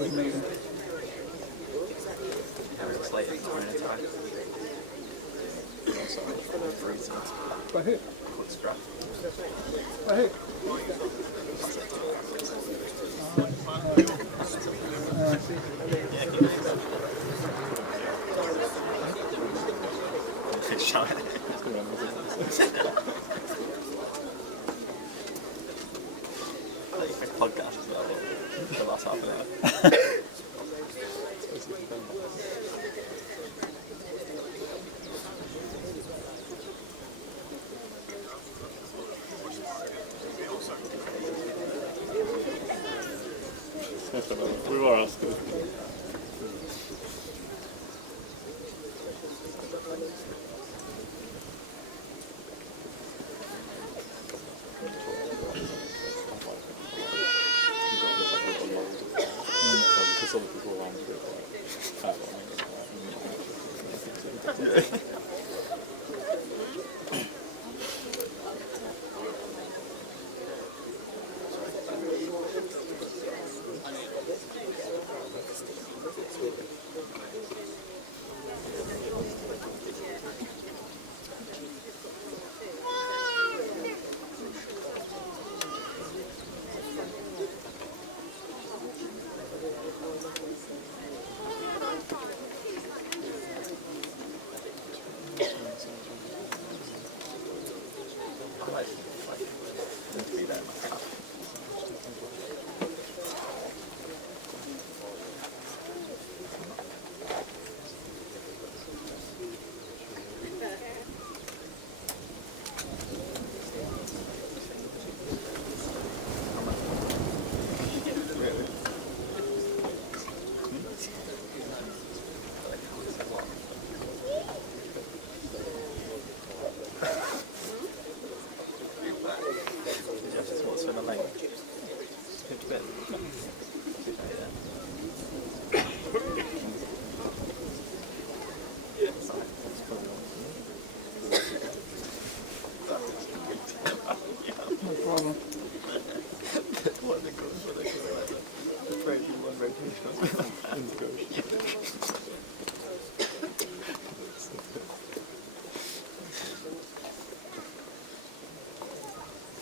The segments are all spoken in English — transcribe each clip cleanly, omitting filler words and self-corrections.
regular meeting. By who? By who? I see. Podcast as well, the last half an hour. We were asking.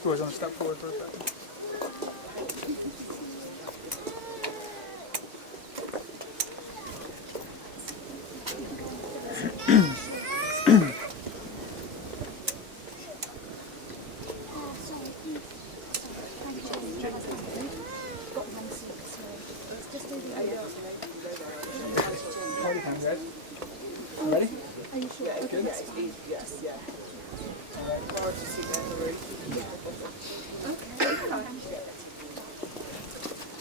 You always want to step forward for a second. Party time, guys. You ready? Are you sure? Okay. Yes, yeah.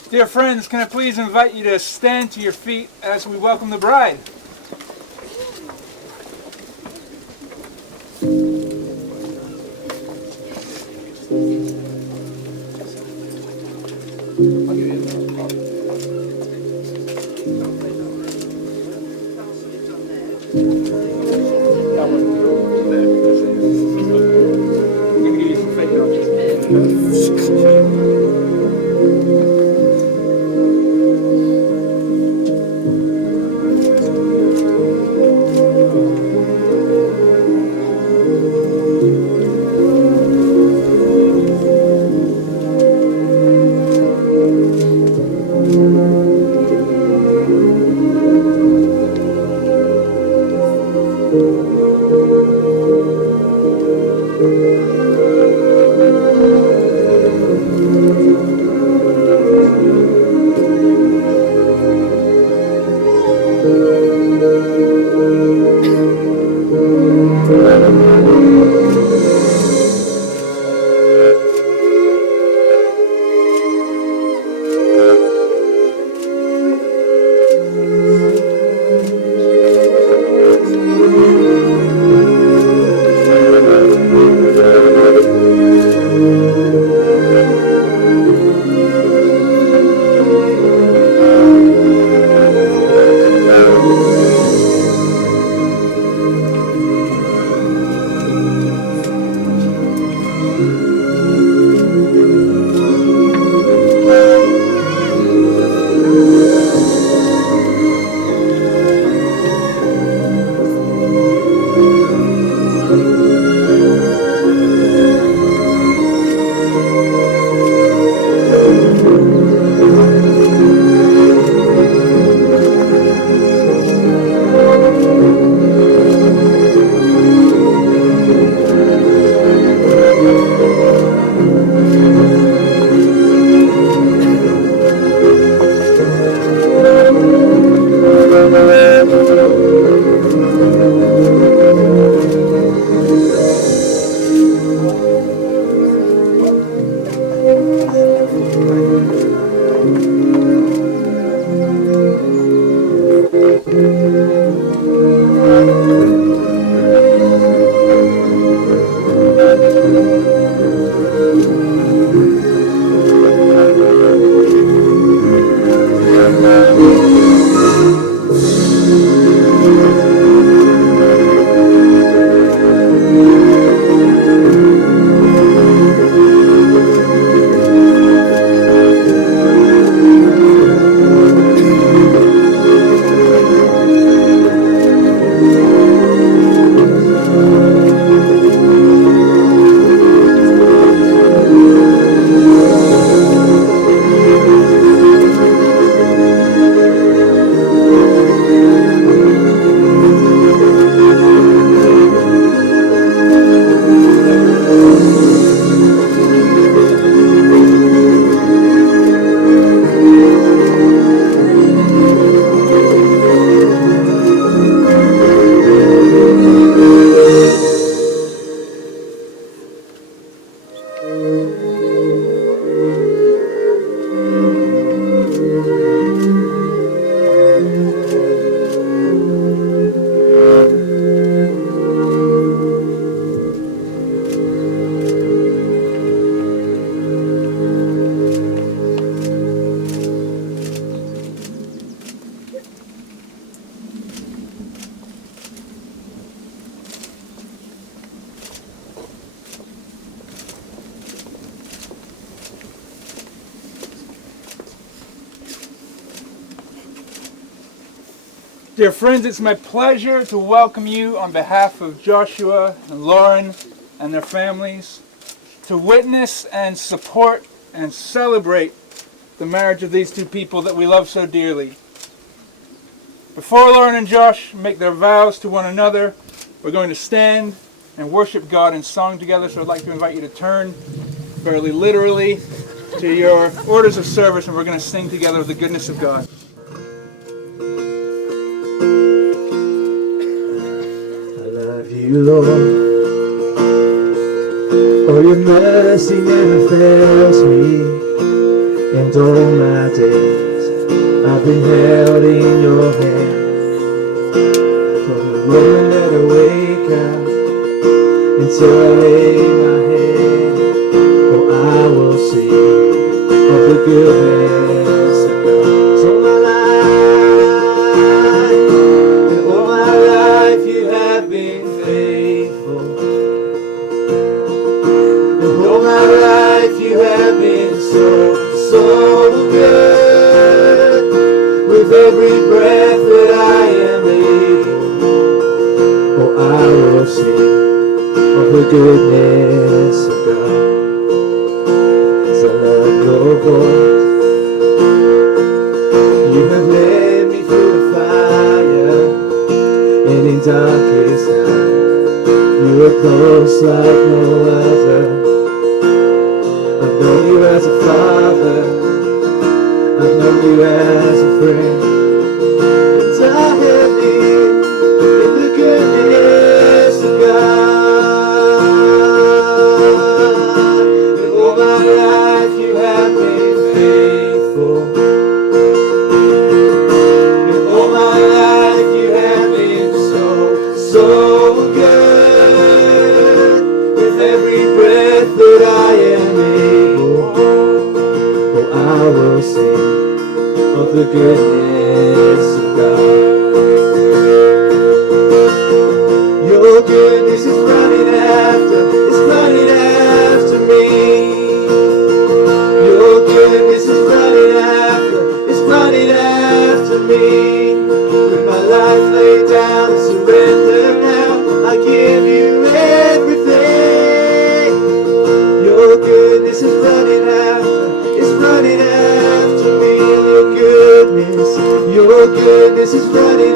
Dear friends, can I please invite you to stand to your feet as we welcome the bride? Dear friends, it's my pleasure to welcome you on behalf of Joshua and Lauren and their families to witness and support and celebrate the marriage of these two people that we love so dearly. Before Lauren and Josh make their vows to one another, we're going to stand and worship God in song together, so I'd like to invite you to turn fairly literally to your orders of service, and we're going to sing together of the goodness of God. You, Lord, oh, your mercy never fails me, and all my days I've been held in your hand. From the moment that I wake up until I lay my head, oh, I will sing of the goodness of God. So my life, and all my life you have been faithful. And all my life you have been so good. With every breath that I am able, oh, I will sing of the goodness of God. 'Cause I love your voice. You have led me through the fire, and in darkest night you are close like no other. I've known you as a father, I've known you as a friend, and I have lived in the goodness of God. And all my life you have been faithful. And all my life you have been so good. With every breath that I am able, oh, I will sing of the goodness of God. Your goodness is running after me. Your goodness is running after me. With my life laid down, I surrender now. I give you everything. Your goodness is running after me. Your goodness is running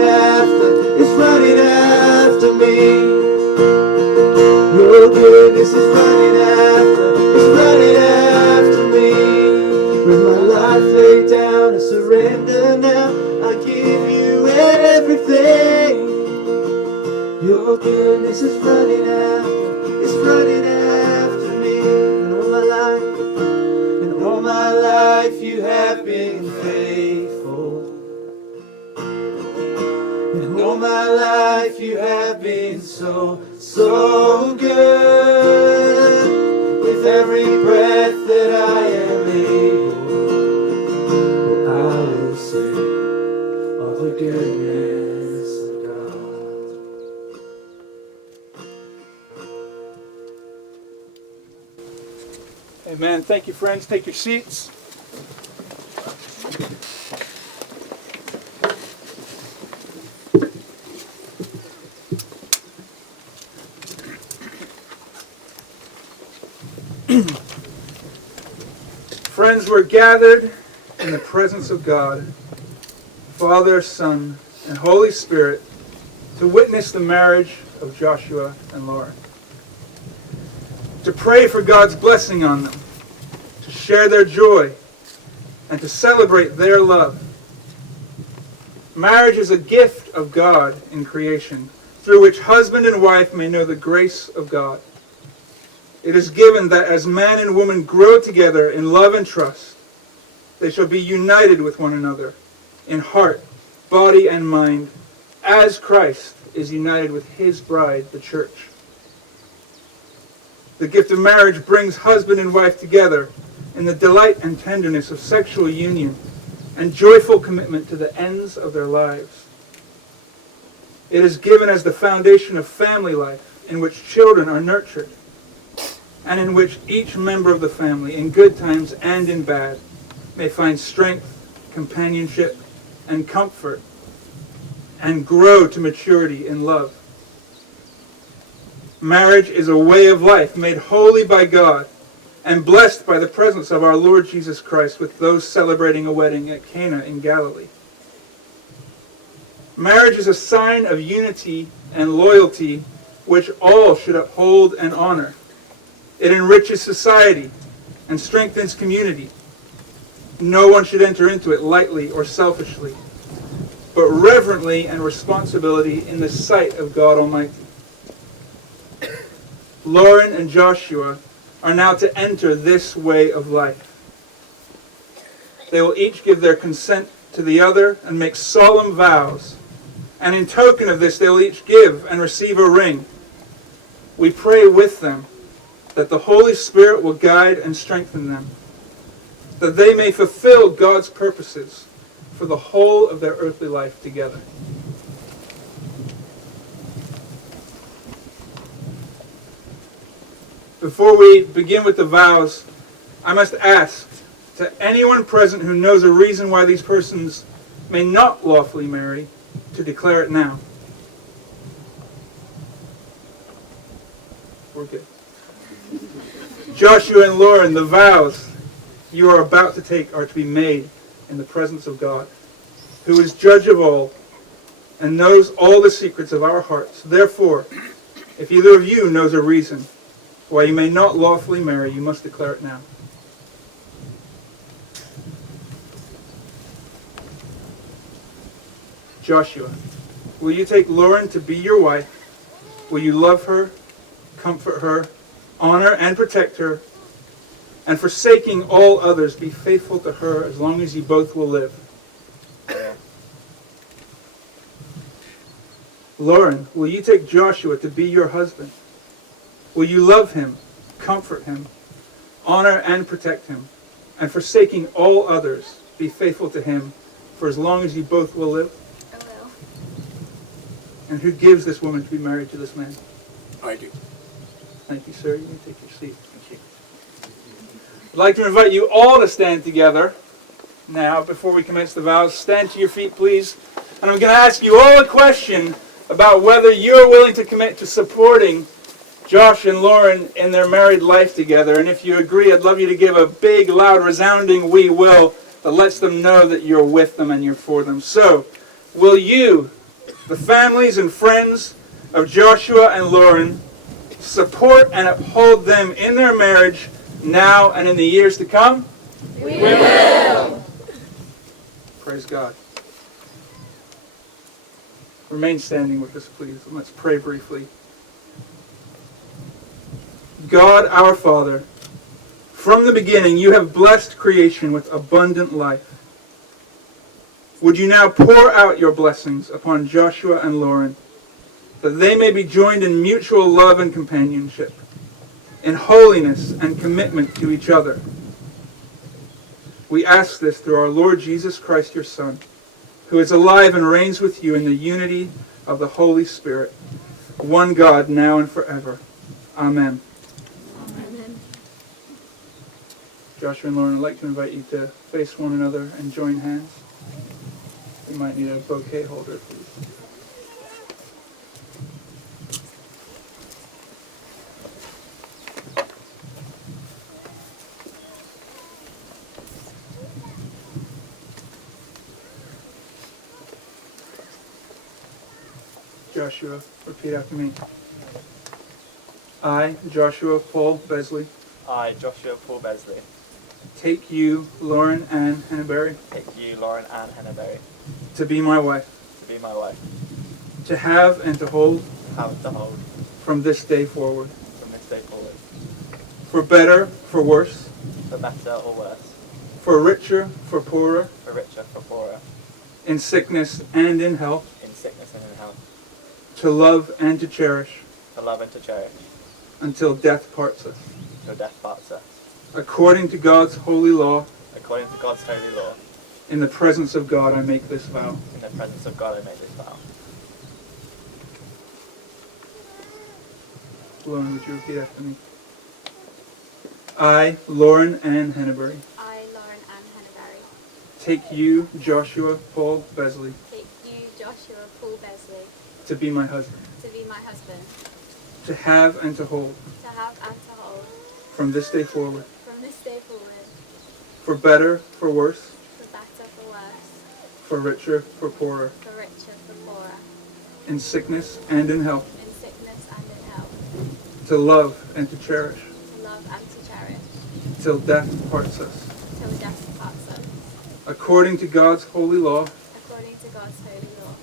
after me. Your goodness is running after me. With my life laid down, I surrender now. I give you everything. Your goodness is running after me. And all my life you have been faithful. And all my life you have been so good. With every breath that I am able, I will sing of the goodness of God. Amen. Thank you, friends. Take your seats. Friends, we're gathered in the presence of God, Father, Son, and Holy Spirit to witness the marriage of Joshua and Lauren, to pray for God's blessing on them, to share their joy, and to celebrate their love. Marriage is a gift of God in creation, through which husband and wife may know the grace of God. It is given that as man and woman grow together in love and trust, they shall be united with one another in heart, body, and mind, as Christ is united with his bride, the church. The gift of marriage brings husband and wife together in the delight and tenderness of sexual union and joyful commitment to the ends of their lives. It is given as the foundation of family life, in which children are nurtured, and in which each member of the family, in good times and in bad, may find strength, companionship, and comfort. and grow to maturity in love. Marriage is a way of life made holy by God and blessed by the presence of our Lord Jesus Christ with those celebrating a wedding at Cana in Galilee. Marriage is a sign of unity and loyalty which all should uphold and honor. It enriches society and strengthens community. No one should enter into it lightly or selfishly, but reverently and responsibility in the sight of God Almighty. Lauren and Joshua are now to enter this way of life. They will each give their consent to the other and make solemn vows. And in token of this, they will each give and receive a ring. We pray with them that the Holy Spirit will guide and strengthen them, that they may fulfill God's purposes for the whole of their earthly life together. Before we begin with the vows, I must ask to anyone present who knows a reason why these persons may not lawfully marry, to declare it now. We're good. Joshua and Lauren, the vows you are about to take are to be made in the presence of God, who is judge of all and knows all the secrets of our hearts. Therefore, if either of you knows a reason why you may not lawfully marry, you must declare it now. Joshua, will you take Lauren to be your wife? Will you love her, comfort her, honor and protect her, and forsaking all others, be faithful to her as long as you both will live? Lauren, will you take Joshua to be your husband? Will you love him, comfort him, honor and protect him, and forsaking all others, be faithful to him for as long as you both will live? I will. And who gives this woman to be married to this man? I do. Thank you, sir. You can take your seat. Thank you. I'd like to invite you all to stand together now before we commence the vows. Stand to your feet, please. And I'm going to ask you all a question about whether you're willing to commit to supporting Josh and Lauren in their married life together. And if you agree, I'd love you to give a big, loud, resounding "we will" that lets them know that you're with them and you're for them. So, will you, the families and friends of Joshua and Lauren, support and uphold them in their marriage now and in the years to come? We will. Praise God. Remain standing with us, please, and let's pray briefly. God, our Father, from the beginning you have blessed creation with abundant life. Would you now pour out your blessings upon Joshua and Lauren, that they may be joined in mutual love and companionship, in holiness and commitment to each other. We ask this through our Lord Jesus Christ, your Son, who is alive and reigns with you in the unity of the Holy Spirit, one God, now and forever. Amen. Amen. Joshua and Lauren, I'd like to invite you to face one another and join hands. You might need a bouquet holder, please. Joshua, repeat after me. I, Joshua Paul Besley, I, Joshua Paul Besley, take you, Lauren Ann Henneberry, take you, Lauren Ann Henneberry, to be my wife, to be my wife, to have and to hold have to hold from this day forward, from this day forward, for better, for worse, for better or worse, for richer, for poorer, for richer, for poorer, in sickness and in health, in sickness and in health, to love and to cherish, to love and to cherish, until death parts us. till death parts us, According to God's holy law, according to God's holy law. in the presence of God, I make this vow. In the presence of God I make this vow. Lauren, would you repeat after me? I, Lauren Ann Henneberry, I, Lauren Ann Henneberry, take you, Joshua Paul Besley, take you, Joshua Paul Besley to be my husband, to be my husband, to have and to hold, to have and to hold, from this day forward, from this day forward, for better, for worse, for better, for worse, for richer, for poorer, for richer, for poorer, in sickness and in health, in sickness and in health, to love and to cherish, to love and to cherish, till death parts us. till death parts us, According to God's holy law, according to God's holy law.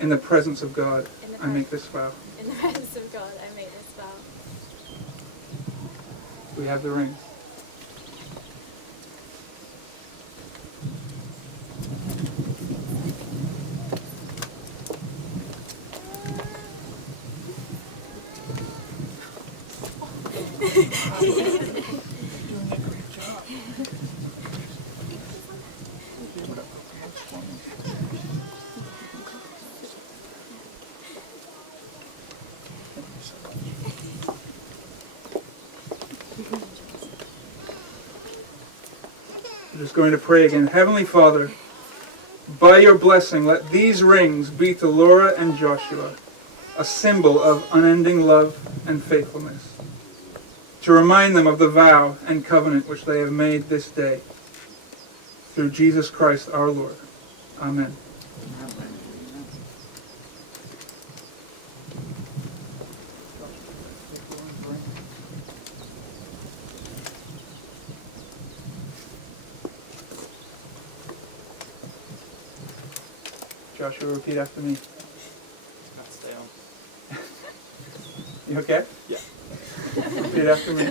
in the presence of God, In the I make this vow. In the presence of God, I make this vow. We have the rings. I'm just going to pray again. Heavenly Father, by your blessing, let these rings be to Laura and Joshua a symbol of unending love and faithfulness, to remind them of the vow and covenant which they have made this day. Through Jesus Christ our Lord. Amen. Joshua, repeat after me. Let's stay on. You okay? Yeah. Repeat after me.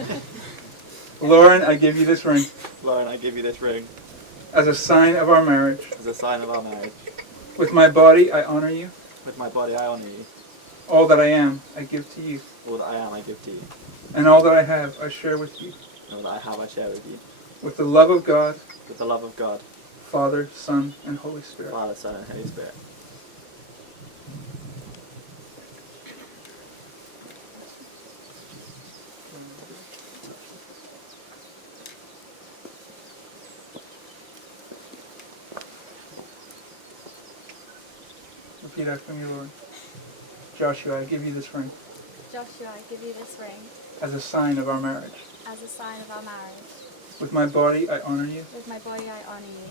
Lauren, I give you this ring Lauren, I give you this ring as a sign of our marriage. as a sign of our marriage. With my body, I honor you. With my body, I honour you. All that I am, I give to you. All that I am, I give to you. And all that I have, I share with you. And all that I have, I share with you. With the love of God, With the love of God, Father, Son, and Holy Spirit. Father, Son, and Holy Spirit. Repeat after me, Lord. Joshua, I give you this ring Joshua, I give you this ring as a sign of our marriage. as a sign of our marriage. With my body, I honor you. With my body, I honour you.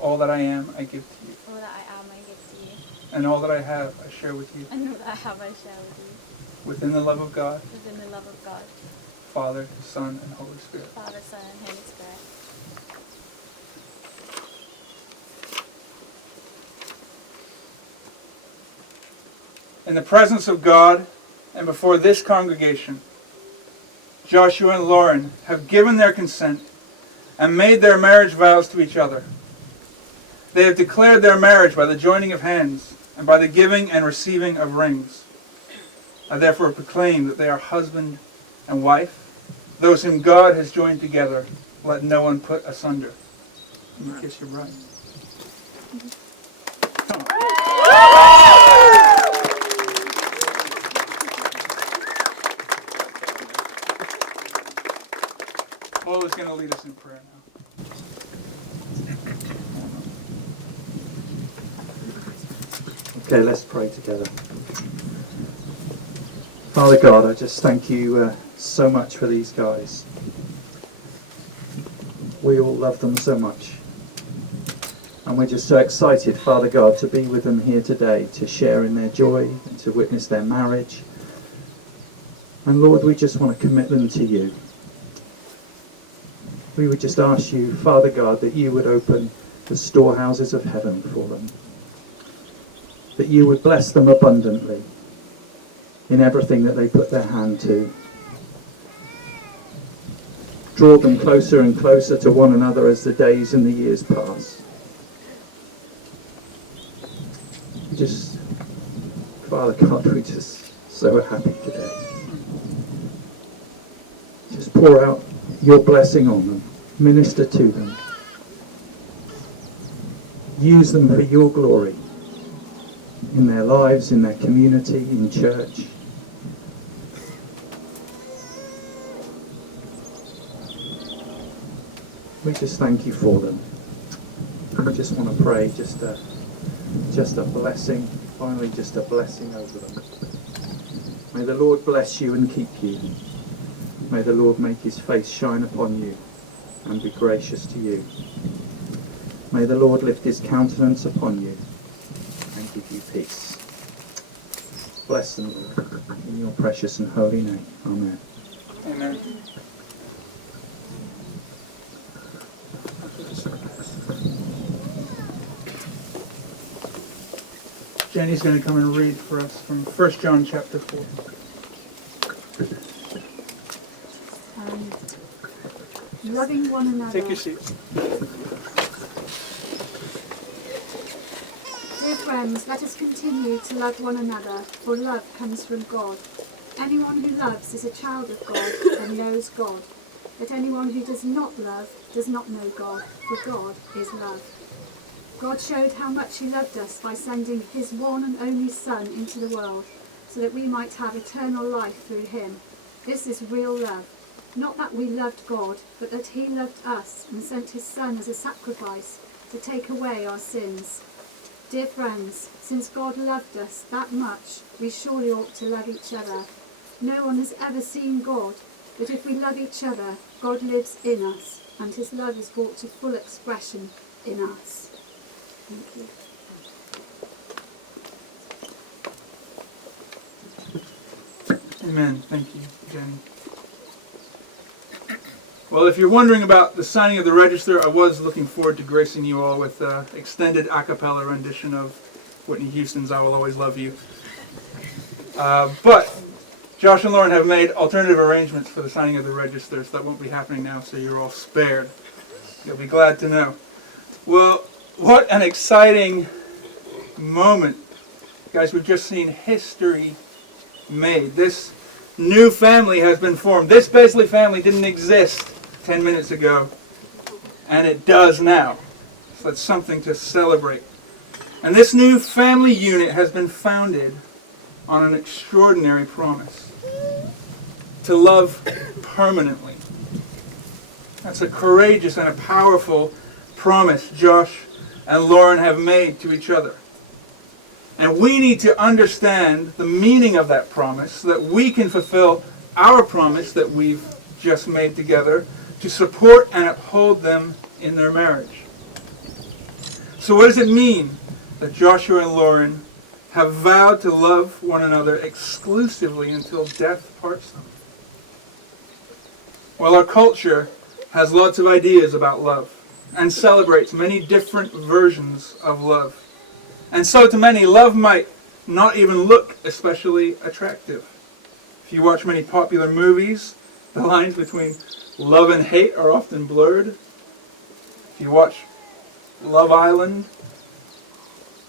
All that I am, I give to you. All that I am, I give to you. And all that I have, I share with you. And all that I have, I share with you. Within the love of God, Within the love of God, Father, Son, and Holy Spirit. Father, Son, and Holy Spirit. In the presence of God and before this congregation, Joshua and Lauren have given their consent and made their marriage vows to each other. They have declared their marriage by the joining of hands and by the giving and receiving of rings. I therefore proclaim that they are husband and wife, those whom God has joined together. Let no one put asunder. You kiss your bride. Come on. Paul is going to lead us in prayer now. Okay, let's pray together. Father God, I just thank you so much for these guys. We all love them so much. And we're just so excited, Father God, to be with them here today, to share in their joy and to witness their marriage. And Lord, we just want to commit them to you. We would just ask you, Father God, that you would open the storehouses of heaven for them. That you would bless them abundantly in everything that they put their hand to. Draw them closer and closer to one another as the days and the years pass. Just, Father God, we're just so happy today. Just pour out your blessing on them. Minister to them. Use them for your glory in their lives, in their community, in church. We just thank you for them. We just want to pray just a blessing Finally, just a blessing over them. May the Lord bless you and keep you. May the Lord make his face shine upon you and be gracious to you. May the Lord lift his countenance upon you and give you peace. Bless them, Lord, in your precious and holy name. Amen. Amen. Jenny's going to come and read for us from 1 John chapter 4. Loving one another. Take your seats. Dear friends, let us continue to love one another, for love comes from God. Anyone who loves is a child of God and knows God. But anyone who does not love does not know God, for God is love. God showed how much he loved us by sending his one and only Son into the world, so that we might have eternal life through him. This is real love. Not that we loved God, but that he loved us and sent his Son as a sacrifice to take away our sins. Dear friends, since God loved us that much, we surely ought to love each other. No one has ever seen God, but if we love each other, God lives in us, and his love is brought to full expression in us. Thank you. Amen. Thank you, Jenny. Well, if you're wondering about the signing of the register, I was looking forward to gracing you all with an extended a cappella rendition of Whitney Houston's I Will Always Love You. But Josh and Lauren have made alternative arrangements for the signing of the register, so that won't be happening now, so you're all spared. You'll be glad to know. Well, what an exciting moment. Guys, we've just seen history made. This new family has been formed. This Besley family didn't exist 10 minutes ago, and it does now. So that's something to celebrate. And this new family unit has been founded on an extraordinary promise to love permanently. That's a courageous and a powerful promise Josh and Lauren have made to each other. And we need to understand the meaning of that promise so that we can fulfill our promise that we've just made together to support and uphold them in their marriage. So what does it mean that Joshua and Lauren have vowed to love one another exclusively until death parts them? Well, our culture has lots of ideas about love and celebrates many different versions of love. And so to many, love might not even look especially attractive. If you watch many popular movies, the lines between love and hate are often blurred. If you watch Love Island,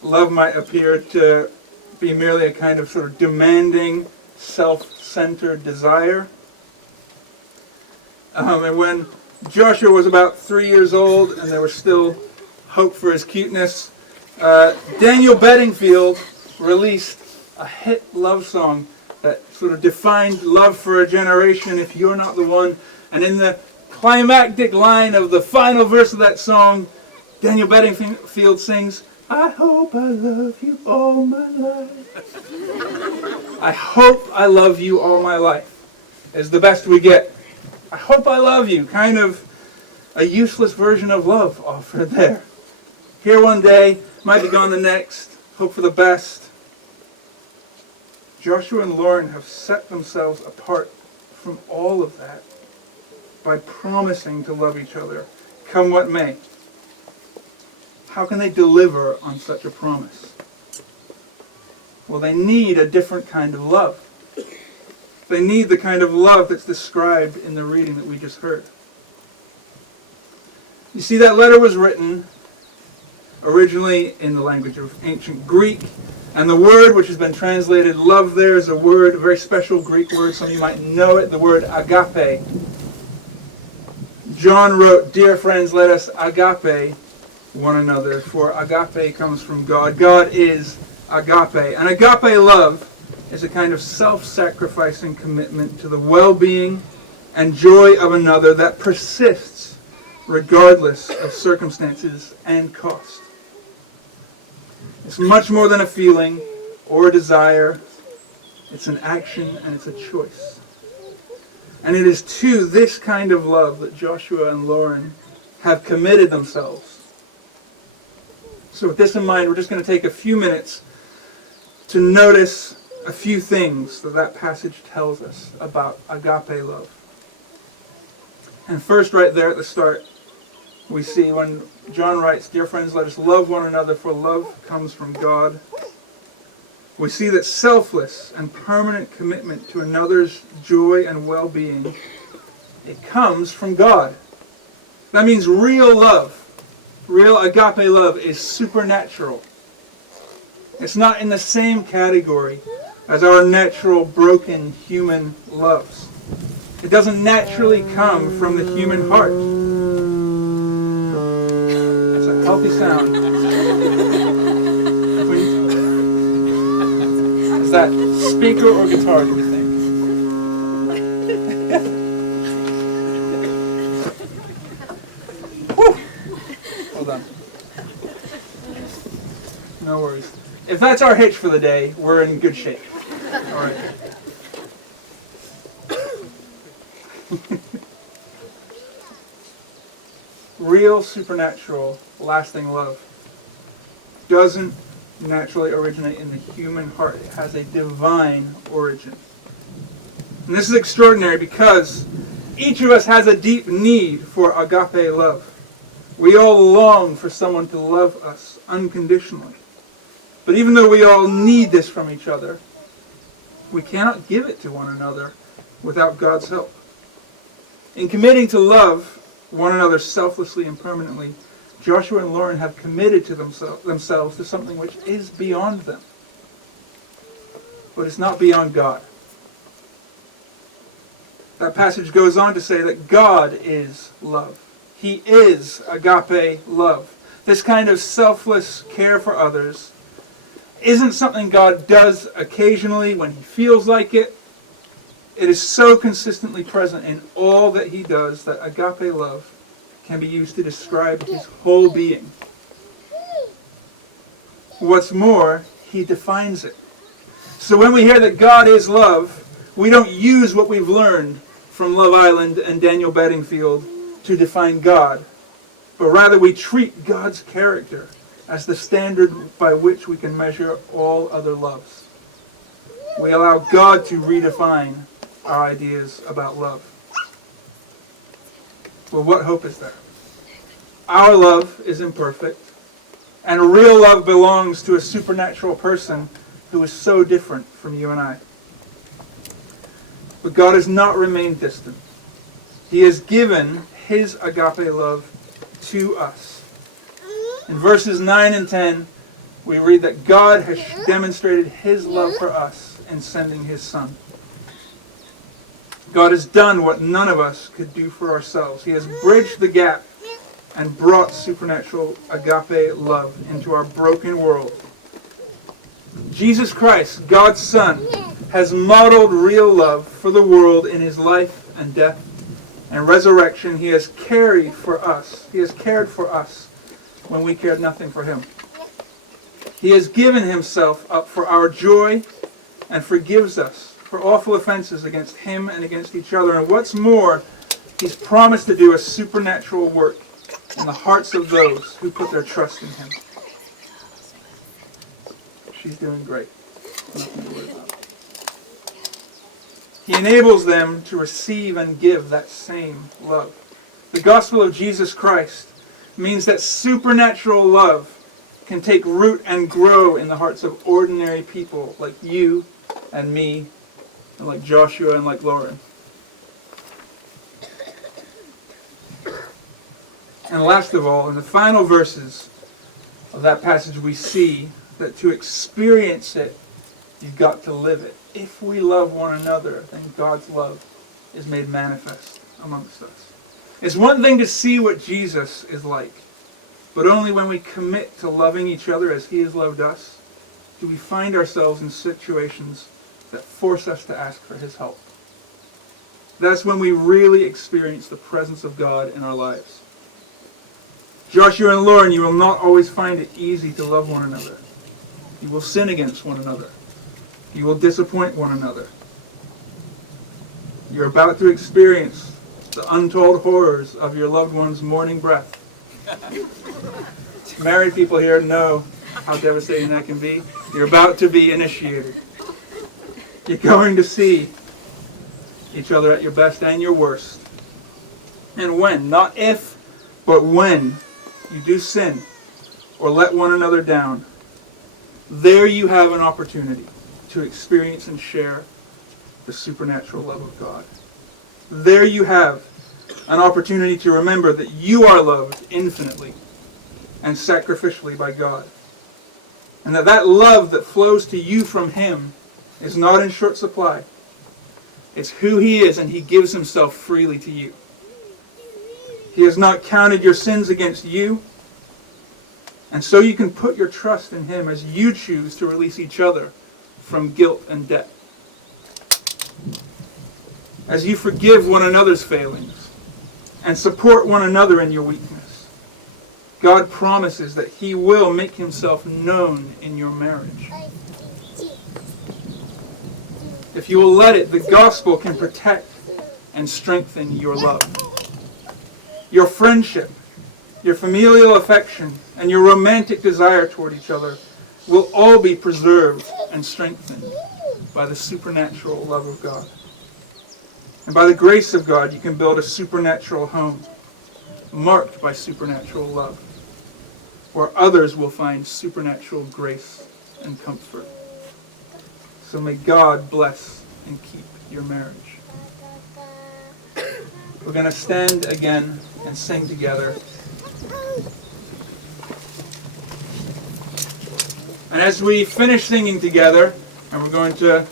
love might appear to be merely a kind of sort of demanding, self-centered desire. And when Joshua was about 3 years old and there was still hope for his cuteness, Daniel Bedingfield released a hit love song that sort of defined love for a generation, If You're Not the One. And in the climactic line of the final verse of that song, Daniel Bedingfield sings, I hope I love you all my life. I hope I love you all my life is the best we get. I hope I love you, kind of a useless version of love offered there. Here one day, might be gone the next, hope for the best. Joshua and Lauren have set themselves apart from all of that by promising to love each other, come what may. How can they deliver on such a promise? Well, they need a different kind of love. They need the kind of love that's described in the reading that we just heard. You see, that letter was written originally in the language of ancient Greek, and the word which has been translated love there is a word, a very special Greek word, some of you might know it, the word agape. John wrote, dear friends, let us agape one another, for agape comes from God. God is agape. And agape love is a kind of self-sacrificing commitment to the well-being and joy of another that persists regardless of circumstances and cost. It's much more than a feeling. or a desire. It's an action and it's a choice. And it is to this kind of love that Joshua and Lauren have committed themselves. So with this in mind, we're just going to take a few minutes to notice a few things that passage tells us about agape love. And first, right there at the start, we see when John writes, "Dear friends, let us love one another, for love comes from God." We see that selfless and permanent commitment to another's joy and well-being, it comes from God. That means real love, real agape love, is supernatural. It's not in the same category as our natural broken human loves. It doesn't naturally come from the human heart. It's a healthy sound. Is that speaker or guitar, do you think? Whew. Hold on. No worries. If that's our hitch for the day, we're in good shape. All right. Real, supernatural, lasting love doesn't naturally originate in the human heart. It has a divine origin. And this is extraordinary because each of us has a deep need for agape love. We all long for someone to love us unconditionally. But even though we all need this from each other, we cannot give it to one another without God's help. In committing to love one another selflessly and permanently, Joshua and Lauren have committed to themselves to something which is beyond them. But it's not beyond God. That passage goes on to say that God is love. He is agape love. This kind of selfless care for others isn't something God does occasionally when He feels like it. It is so consistently present in all that He does that agape love can be used to describe His whole being. What's more, He defines it. So when we hear that God is love, we don't use what we've learned from Love Island and Daniel Bedingfield to define God, but rather we treat God's character as the standard by which we can measure all other loves. We allow God to redefine our ideas about love. Well, what hope is there? Our love is imperfect, and real love belongs to a supernatural person who is so different from you and I. But God has not remained distant. He has given His agape love to us. In verses 9 and 10, we read that God has demonstrated His love for us in sending His Son. God has done what none of us could do for ourselves. He has bridged the gap and brought supernatural agape love into our broken world. Jesus Christ, God's Son, has modeled real love for the world in His life and death and resurrection. He has cared for us. He has cared for us when we cared nothing for Him. He has given Himself up for our joy and forgives us for awful offenses against Him and against each other. And what's more, He's promised to do a supernatural work in the hearts of those who put their trust in Him. She's doing great. Nothing to worry about. He enables them to receive and give that same love. The gospel of Jesus Christ means that supernatural love can take root and grow in the hearts of ordinary people like you and me, and like Joshua and like Lauren. And last of all, in the final verses of that passage, we see that to experience it, you've got to live it. If we love one another, then God's love is made manifest amongst us. It's one thing to see what Jesus is like, but only when we commit to loving each other as He has loved us do we find ourselves in situations that force us to ask for His help. That's when we really experience the presence of God in our lives. Joshua and Lauren, you will not always find it easy to love one another. You will sin against one another. You will disappoint one another. You're about to experience the untold horrors of your loved one's morning breath. Married people here know how devastating that can be. You're about to be initiated. You're going to see each other at your best and your worst. And when, not if, but when you do sin or let one another down, there you have an opportunity to experience and share the supernatural love of God. There you have an opportunity to remember that you are loved infinitely and sacrificially by God. And that love that flows to you from Him is not in short supply. It's who He is, and He gives Himself freely to you. He has not counted your sins against you, and so you can put your trust in Him as you choose to release each other from guilt and debt. As you forgive one another's failings and support one another in your weakness, God promises that He will make Himself known in your marriage. If you will let it, the gospel can protect and strengthen your love. Your friendship, your familial affection, and your romantic desire toward each other will all be preserved and strengthened by the supernatural love of God. And by the grace of God, you can build a supernatural home marked by supernatural love, where others will find supernatural grace and comfort. So may God bless and keep your marriage. We're going to stand again and sing together. And as we finish singing together, and we're going to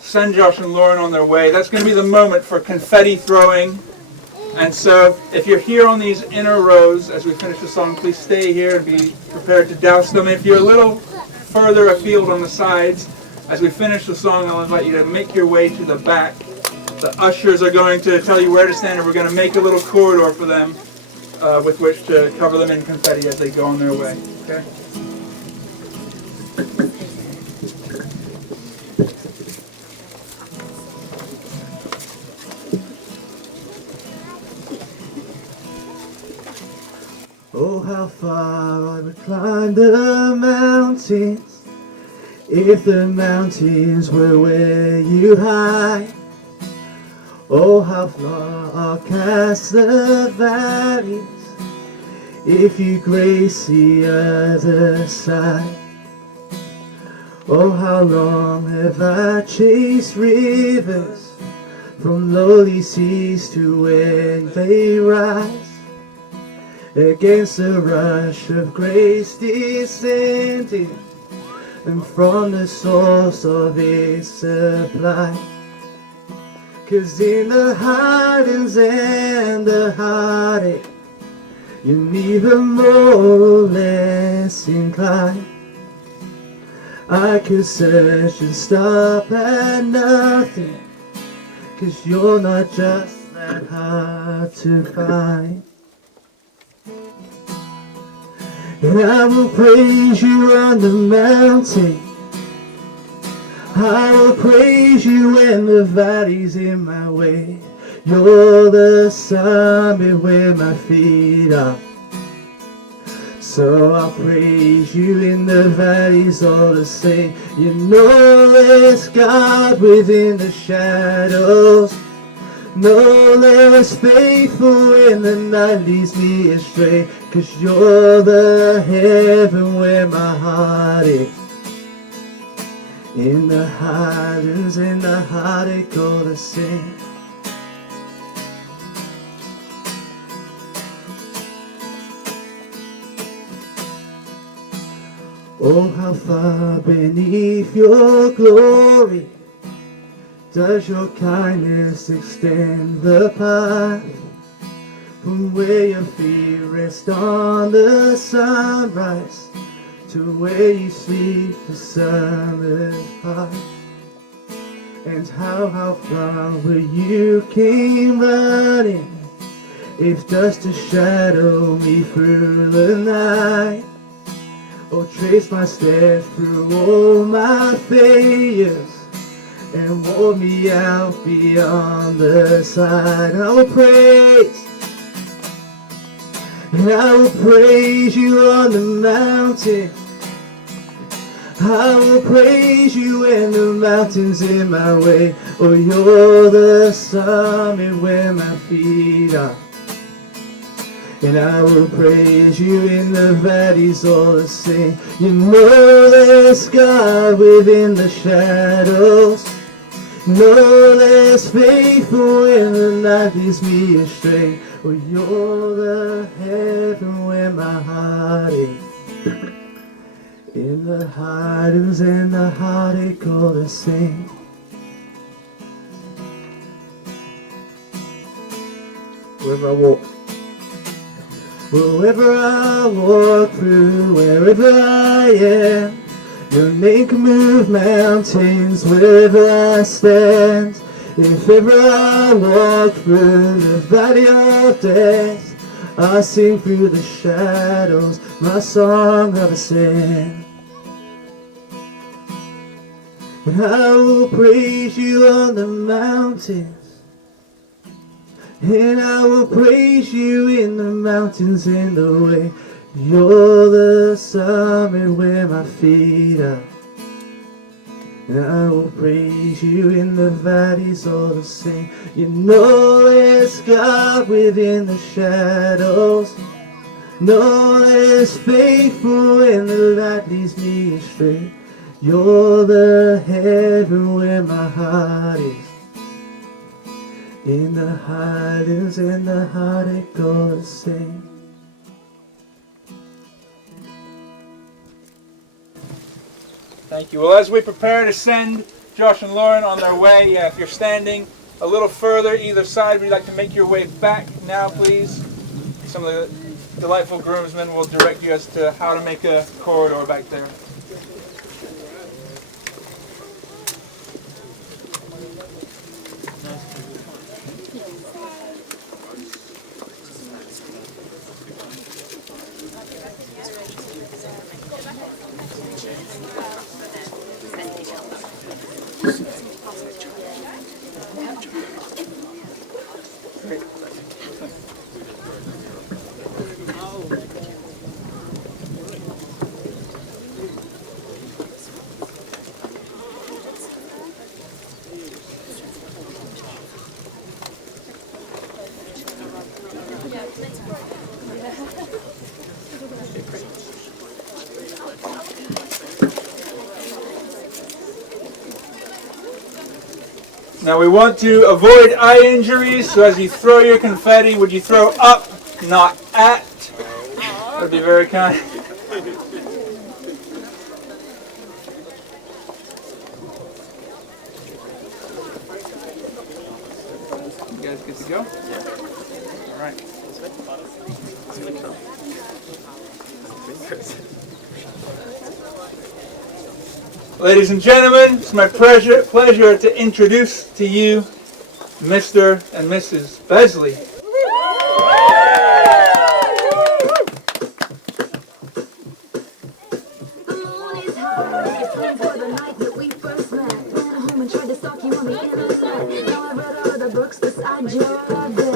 send Josh and Lauren on their way, that's going to be the moment for confetti throwing. And so if you're here on these inner rows as we finish the song, please stay here and be prepared to douse them. If you're a little further afield on the sides, as we finish the song, I'll invite you to make your way to the back. The ushers are going to tell you where to stand, and we're going to make a little corridor for them with which to cover them in confetti as they go on their way. Okay? Oh, how far I would climb the mountains if the mountains were where you hide. Oh, how far I'll cast the valleys if you grace the other side. Oh, how long have I chased rivers from lowly seas to where they rise, against the rush of grace descending, and from the source of its supply. 'Cause in the hardens and the heartache, you're neither more or less inclined. I could search and stop at nothing, 'cause you're not just that hard to find. And I will praise you on the mountain, I will praise you when the valley's in my way. You're the summit where my feet are, so I'll praise you in the valleys all the same. You know there's God within the shadows, no less faithful when the night leads me astray. 'Cause you're the heaven where my heart is. In the hardens and the heartache all the same. Oh, how far beneath your glory does your kindness extend the path, from where your feet rest on the sunrise to where you sleep the summer's part. And how far where you came running, if just to shadow me through the night. Oh, trace my steps through all my failures and walk me out beyond the side. I will praise, and I will praise you on the mountain. I will praise you when the mountain's in my way. Oh, you're the summit where my feet are. And I will praise you in the valleys all the same. You know there's God within the shadows. No less faithful when the night leads me astray. Oh, you're the heaven where my heart is. In the hardens and the heartache all the same. Wherever I walk, wherever I walk through, wherever I am, your name can move mountains. Wherever I stand, if ever I walk through the valley of death, I sing through the shadows my song of ascent. And I will praise you on the mountains, and I will praise you in the mountains in the way. You're the summit where my feet are. And I will praise you in the valleys all the same. You know there's God within the shadows. No less faithful when the light leads me astray. You're the heaven where my heart is. In the highlands and the heartache all the same. Thank you. Well, as we prepare to send Josh and Lauren on their way, if you're standing a little further either side, would you like to make your way back now, please? Some of the delightful groomsmen will direct you as to how to make a corridor back there. Now we want to avoid eye injuries, so as you throw your confetti, would you throw up, not at? That would be very kind. You guys good to go? All right. Ladies and gentlemen, it's my pleasure to introduce to you Mr. and Mrs. Besley. The moon is high, it's time for the night that we first met. Went home and tried to stalk you on the internet. Now I've read all the books beside your bed.